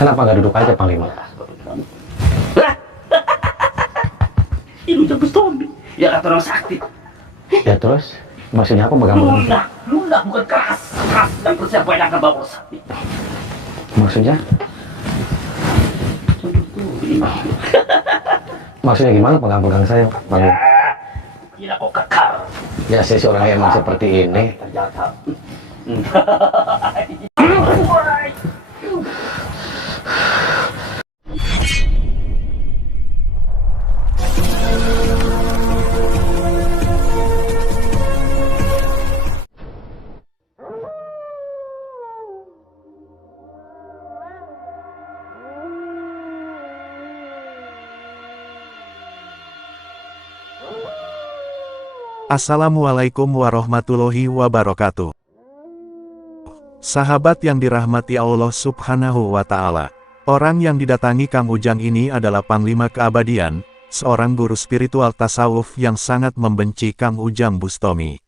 Kenapa nggak duduk aja Panglima? Ini udah Bustomi. Ya kata orang sakti. Ya terus, maksudnya apa pegang-pegang? Lunak bukan keras. Keras dan persiapan akan bawa sakti. Maksudnya? Maksudnya gimana pegang-pegang saya, Panglima? Tidak kok kekal. Ya saya seorang yang emang seperti ini. Ternyata. Assalamualaikum warahmatullahi wabarakatuh. Sahabat yang dirahmati Allah Subhanahu wa Ta'ala, orang yang didatangi Kang Ujang ini adalah Panglima Keabadian, seorang guru spiritual tasawuf yang sangat membenci Kang Ujang Bustomi.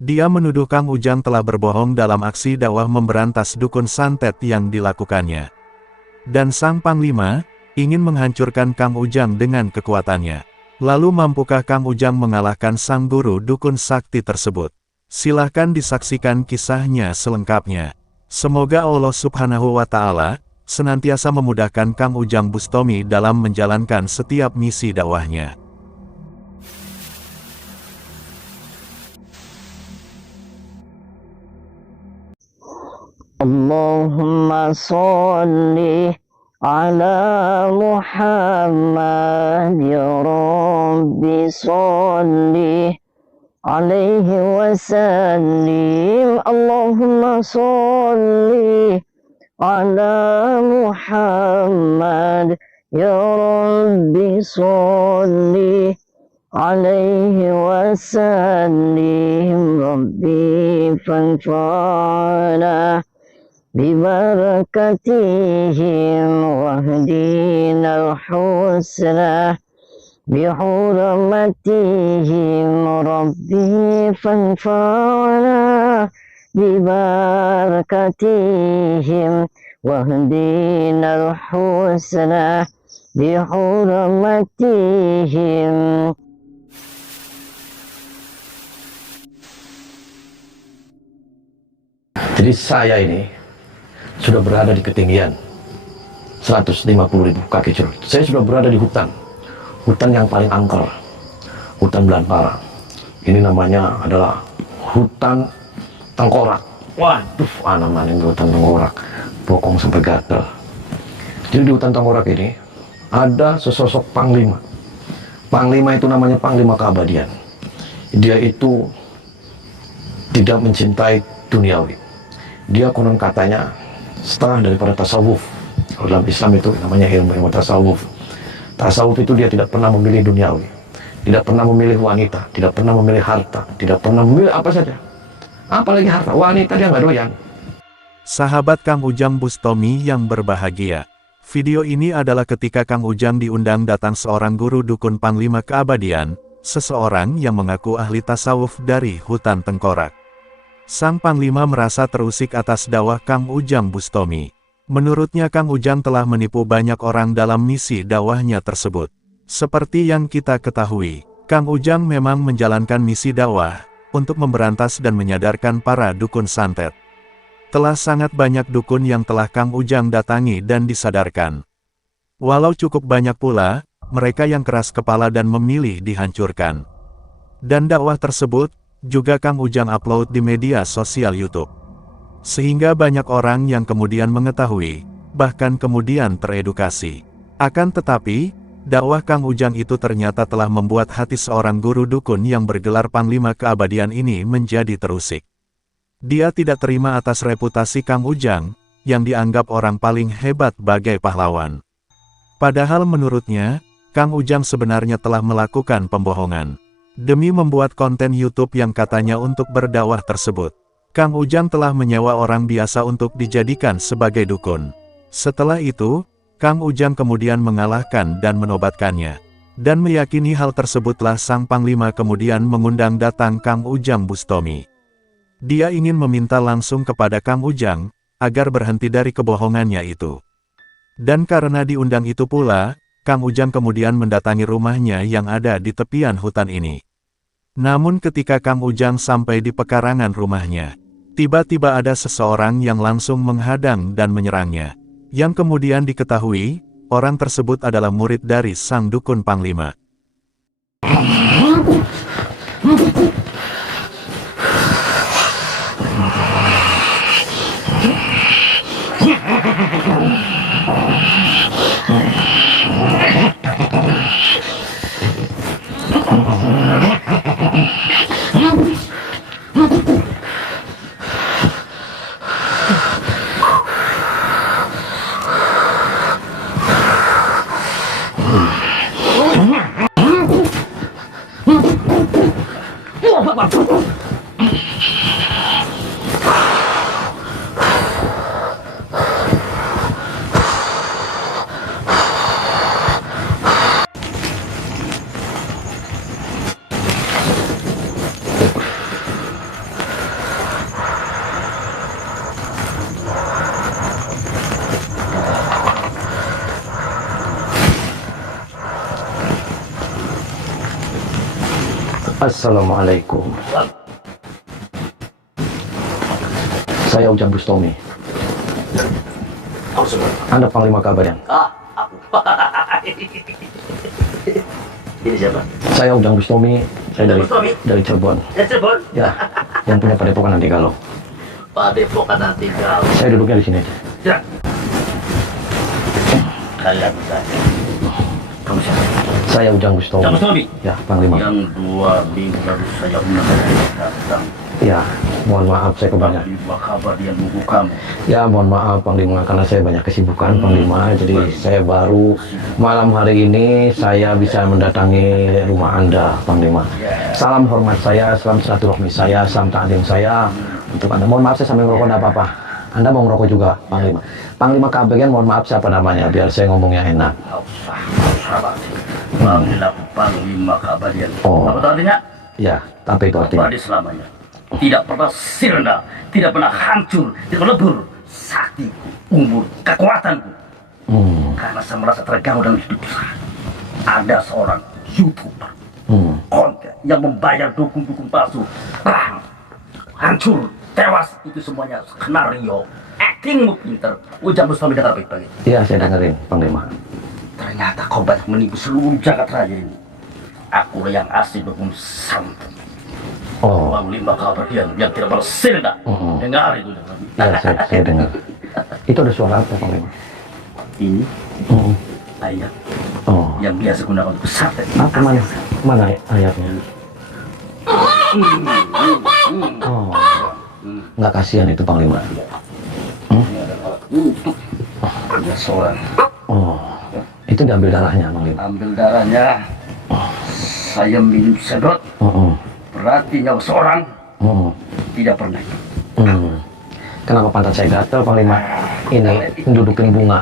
Dia menuduh Kang Ujang telah berbohong dalam aksi dakwah memberantas dukun santet yang dilakukannya. Dan sang Panglima ingin menghancurkan Kang Ujang dengan kekuatannya. Lalu mampukah Kang Ujang mengalahkan sang guru dukun sakti tersebut? Silahkan disaksikan kisahnya selengkapnya. Semoga Allah Subhanahu wa Ta'ala senantiasa memudahkan Kang Ujang Bustomi dalam menjalankan setiap misi dakwahnya. Allahumma sholli على محمد يا رب صل عليه وسلم اللهم صل على محمد يا رب صل عليه وسلم ربي فانفعنا ببركتهم واهدنا الحسنى بحرمتهم ربي فانفعنا ببركتهم واهدنا الحسنى بحرمتهم. Jadi saya ini sudah berada di ketinggian 150.000 kaki curug. Saya sudah berada di hutan yang paling angker, hutan belantara. Ini namanya adalah hutan tengkorak. Waduh, namanya hutan tengkorak, bokong sampai gatel. Jadi di hutan tengkorak ini ada sesosok panglima. Panglima itu namanya Panglima Keabadian. Dia itu tidak mencintai duniawi. Dia konon katanya setengah daripada tasawuf. Kalau dalam Islam itu namanya ilmu tasawuf. Tasawuf itu dia tidak pernah memilih duniawi, tidak pernah memilih wanita, tidak pernah memilih harta, tidak pernah memilih apa saja. Apalagi harta, wanita dia nggak doyan. Sahabat Kang Ujang Bustomi yang berbahagia, video ini adalah ketika Kang Ujang diundang datang seorang guru dukun Panglima Keabadian, seseorang yang mengaku ahli tasawuf dari hutan tengkorak. Sang Panglima merasa terusik atas dakwah Kang Ujang Bustomi. Menurutnya Kang Ujang telah menipu banyak orang dalam misi dakwahnya tersebut. Seperti yang kita ketahui, Kang Ujang memang menjalankan misi dakwah untuk memberantas dan menyadarkan para dukun santet. Telah sangat banyak dukun yang telah Kang Ujang datangi dan disadarkan. Walau cukup banyak pula, mereka yang keras kepala dan memilih dihancurkan. Dan dakwah tersebut juga Kang Ujang upload di media sosial YouTube. Sehingga banyak orang yang kemudian mengetahui, bahkan kemudian teredukasi. Akan tetapi, dakwah Kang Ujang itu ternyata telah membuat hati seorang guru dukun yang bergelar Panglima Keabadian ini menjadi terusik. Dia tidak terima atas reputasi Kang Ujang, yang dianggap orang paling hebat bagai pahlawan. Padahal menurutnya, Kang Ujang sebenarnya telah melakukan pembohongan. Demi membuat konten YouTube yang katanya untuk berdakwah tersebut, Kang Ujang telah menyewa orang biasa untuk dijadikan sebagai dukun. Setelah itu, Kang Ujang kemudian mengalahkan dan menobatkannya. Dan meyakini hal tersebutlah sang Panglima kemudian mengundang datang Kang Ujang Bustomi. Dia ingin meminta langsung kepada Kang Ujang, agar berhenti dari kebohongannya itu. Dan karena diundang itu pula, Kang Ujang kemudian mendatangi rumahnya yang ada di tepian hutan ini. Namun ketika Kang Ujang sampai di pekarangan rumahnya, tiba-tiba ada seseorang yang langsung menghadang dan menyerangnya. Yang kemudian diketahui, orang tersebut adalah murid dari sang dukun Panglima. Assalamualaikum. Saya Ujang Bustami. Anda Panglima Kabadan. Ini siapa? Saya Ujang Bustami. Saya dari Cirebon. Cirebon. Ya, yang punya padepokan Nanti Galuh. Padepokan Nanti Galuh. Saya duduknya di sini aja. Ya. Kalian bisa. Kamu siapa? Saya Ujang Bustami. Ujang Bustami? Ya, Panglima. Yang 2 minggu lalu saya datang. Ya, mohon maaf saya kebanyakan. Panglima Kabadan nunggu kamu. Ya, mohon maaf Panglima karena saya banyak kesibukan Panglima. Jadi saya baru malam hari ini saya bisa mendatangi rumah Anda Panglima. Salam hormat saya, salam silaturahmi saya, salam ta'zim saya untuk Anda. Mohon maaf saya sambil ngerokok enggak apa-apa. Anda mau ngerokok juga Panglima. Panglima Kabadan mohon maaf siapa namanya biar saya ngomongnya enak. Panggil aku Panglima Kabadan. Oh. Apa artinya? Ya, tapi itu artinya. Abadi selamanya. Tidak pernah sirna, tidak pernah hancur, tidak pernah lebur. Sakti, umur, kekuatanku. Karena saya merasa terganggu dalam hidup saya. Ada seorang YouTuber, konten yang membayar dukun-dukun palsu, perang, hancur, tewas, itu semuanya skenario, actingmu pinter. Ujang Bustami dengar baik-baik. Iya, saya dengerin Panglima. Ternyata kau banyak menipu seluruh jagat raya ini. Aku yang asli dukun santet. Oh, Panglima Kabadan yang tidak pernah sirna. Dengar itu. ya saya dengar. Itu ada suara apa Panglima? Ini ayat Oh, yang biasa gunakan untuk santet. apa mana ayatnya? Oh, nggak kasihan itu Panglima. Ada seorang Oh, itu diambil darahnya Panglima. ambil darahnya. Saya minum sedot. Berarti nyawa seorang tidak pernah. Kenapa pantat saya gatal Panglima? Ini dudukin bunga.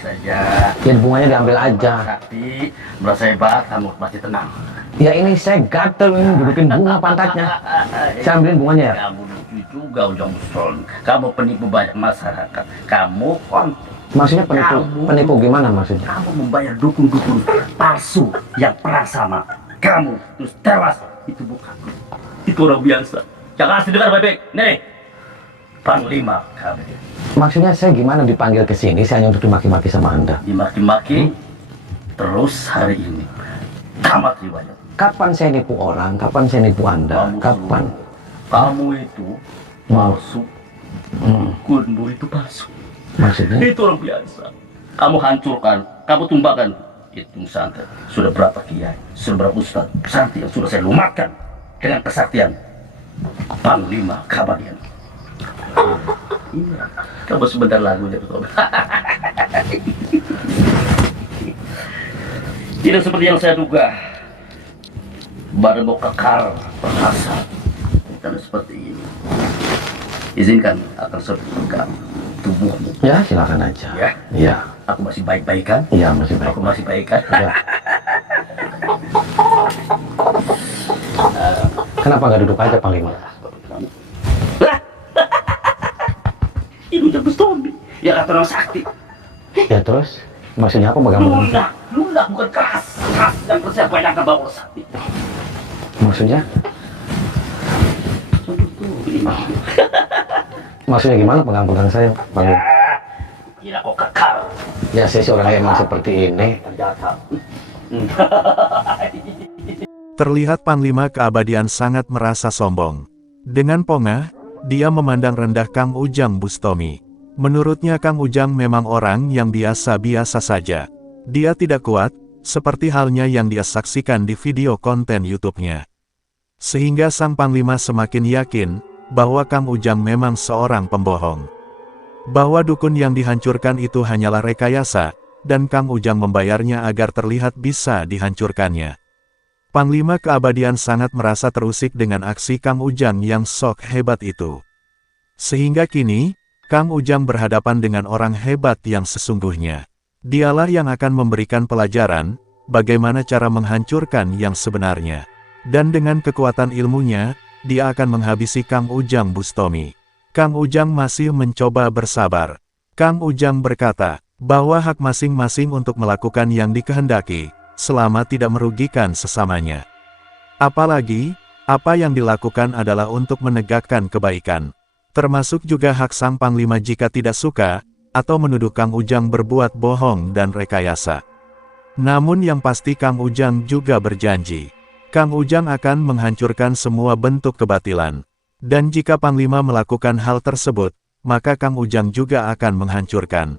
Saja. Ya bunganya diambil aja. Tapi merasa hebat, kamu pasti tenang. Ya ini saya gatal ini dudukin bunga pantatnya. Saya ambilin bunganya ya. Kamu lucu juga Ujang Bustami. Kamu penipu banyak masyarakat. Kamu Maksudnya penipu gimana maksudnya? kamu membayar dukun-dukun palsu yang perang sama kamu terus tewas. Itu bukan. Itu orang biasa. Jangan asli dengar baik-baik. Nih, Panglima Kabadan. Maksudnya saya gimana dipanggil ke sini? Saya hanya untuk dimaki-maki sama Anda. Dimaki-maki terus hari ini. Tamat riwayat. Kapan saya nipu orang? Kapan saya nipu Anda? Kapan? Kamu itu palsu. Dukun itu palsu. Maksudnya? Itu orang biasa. Kamu hancurkan, kamu tumbangkan. Itu santet. Sudah berapa kiai, sudah berapa ustaz santet yang sudah saya lumatkan dengan kesaktian Panglima Kabadan. Iya, kamu sebentar lagunya betul. Tidak seperti yang saya duga. Badanmu kekar, perkasa. Karena seperti ini. Izinkan akan sertifikat tubuhmu. Ya silakan aja. Ya. Iya. Aku masih baik-baik kan? Iya masih baik. Aku masih baik kan? Ya. Kenapa nggak duduk aja Panglima? Ini udah Bustami. Ya kata orang sakti. Ya terus? Maksudnya apa pegang-pegang? Lunak bukan keras. Keras dan percaya banyak ke bawah sakti. Maksudnya? Ini mah. Maksudnya gimana pegang-pegang saya? Bang? Tidak kok kekal. Ya saya sih orang emang seperti ini. Ternyata. Terlihat Panglima Keabadian sangat merasa sombong. Dengan pongah, dia memandang rendah Kang Ujang Bustomi. Menurutnya Kang Ujang memang orang yang biasa-biasa saja. Dia tidak kuat, seperti halnya yang dia saksikan di video konten YouTube-nya. Sehingga sang Panglima semakin yakin bahwa Kang Ujang memang seorang pembohong. Bahwa dukun yang dihancurkan itu hanyalah rekayasa, dan Kang Ujang membayarnya agar terlihat bisa dihancurkannya. Panglima Keabadian sangat merasa terusik dengan aksi Kang Ujang yang sok hebat itu. Sehingga kini, Kang Ujang berhadapan dengan orang hebat yang sesungguhnya. Dialah yang akan memberikan pelajaran, bagaimana cara menghancurkan yang sebenarnya. Dan dengan kekuatan ilmunya, dia akan menghabisi Kang Ujang Bustomi. Kang Ujang masih mencoba bersabar. Kang Ujang berkata, bahwa hak masing-masing untuk melakukan yang dikehendaki, selama tidak merugikan sesamanya. Apalagi, apa yang dilakukan adalah untuk menegakkan kebaikan. Termasuk juga hak sang Panglima jika tidak suka, atau menuduh Kang Ujang berbuat bohong dan rekayasa. Namun yang pasti Kang Ujang juga berjanji. Kang Ujang akan menghancurkan semua bentuk kebatilan. Dan jika Panglima melakukan hal tersebut, maka Kang Ujang juga akan menghancurkan.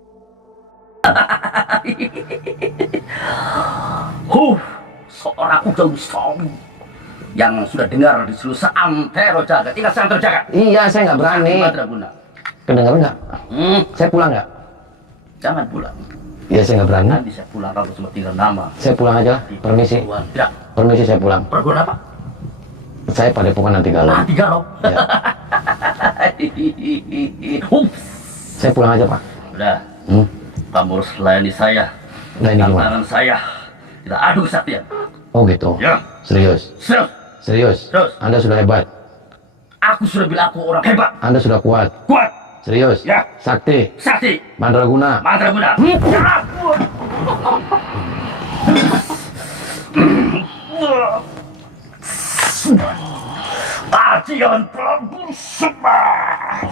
Seorang Ujang Bustomi yang sudah dengar di seluruh seantero jagat, tinggal seantero jagat. Iya, saya nggak berani. Madraguna. Kedengar nggak? Saya pulang nggak? Jangan pulang. Iya, saya nggak berani. Nanti saya pulang kalau cuma tinggal nama. Saya pulang aja. Permisi. Tidak. Permisi, saya pulang. Perguruan apa? Saya padepokan nanti galau. Nanti galau. Ya. Saya pulang aja, Pak. Udah. Kamu harus layani saya. Layani gimana? Tantangan saya. Kita adu kesaktian. Oh gitu? Ya. Serius? Serius. Serius? Serius. Anda sudah hebat? Aku sudah bilang aku orang hebat. Anda sudah kuat? Kuat. Serius? Ya. Sakti? Sakti. Mandraguna? Madraguna. Ajian Prabu Semar.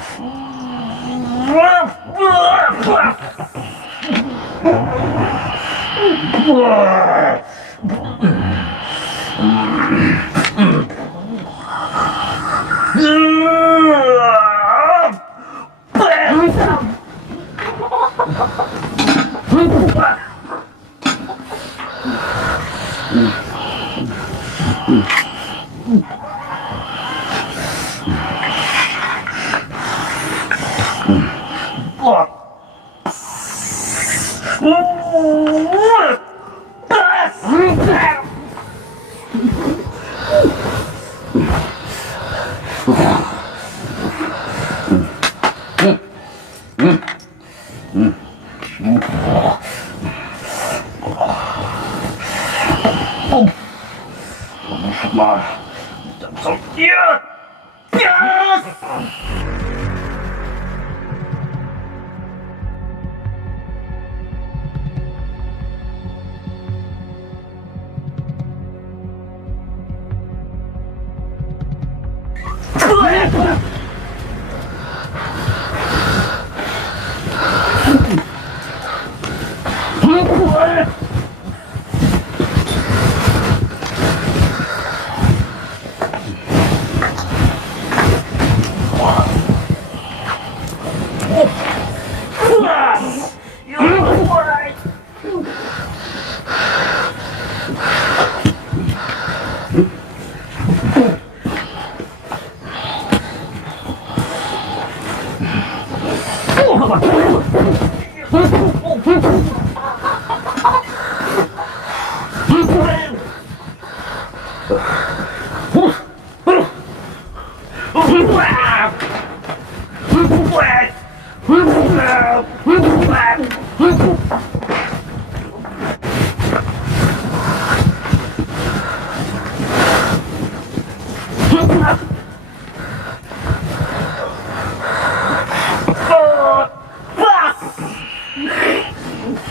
Yes!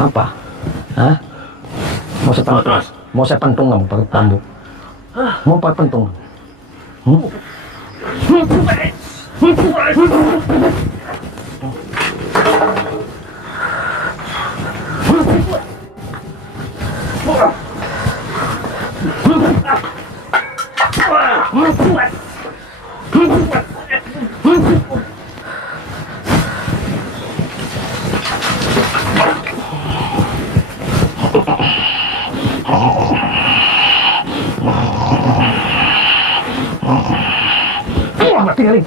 Apa? Hah? Mau saya pentung? Terus. Mau saya pentung kamu pakai bambu? Mau pakai pentung? Hmm? Mati kali.